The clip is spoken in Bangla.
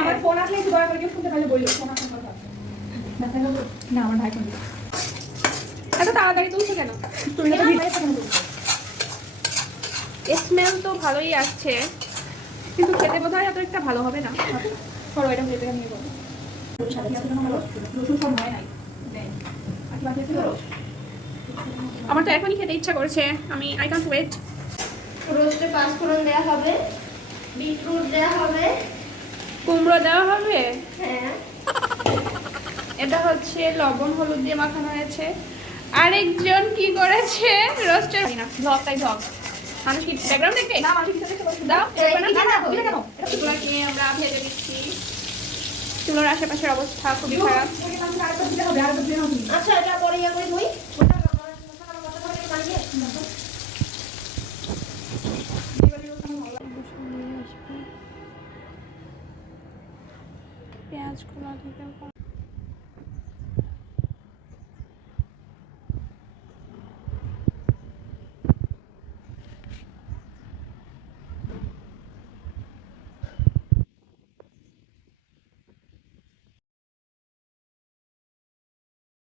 আমার ফোন আসলে একটু দয়া করে কেউ শুনতে পারলে বললো ফোন আসলে না আমার ভাই ফোন এত তাড়াতাড়ি তুলছো কেন? তুমি স্মেল তো ভালোই আসছে, কিন্তু খেতে বোধ হয় এত একটা ভালো হবে না। ধরো এটা হয়ে নিয়ে বলো আমার তো এখনই খেতে ইচ্ছা করছে, আমি আই ক্যান্ট ওয়েট। রোস্টে পাঁচফোড়ন দেওয়া হবে, বিটরুট দেওয়া হবে, কুমড়ো দেওয়া হবে। হ্যাঁ এটা হচ্ছে লবণ হলুদ দিয়ে মাখানো হয়েছে। আরেকজন কি করেছে রোস্টের ভ্লগ, তাই ভ্লগ মানুষ কি ব্যাকগ্রাউন্ড দেখবে না, মানুষ কিছু দেখতে বসে দাও এগুলোকে আমরা ভেজে দিচ্ছি। চুলোর আশেপাশের অবস্থা খুবই খারাপ। আচ্ছা এটা পরে ইয়া করে ধুই। পেঁয়াজগুলো থেকে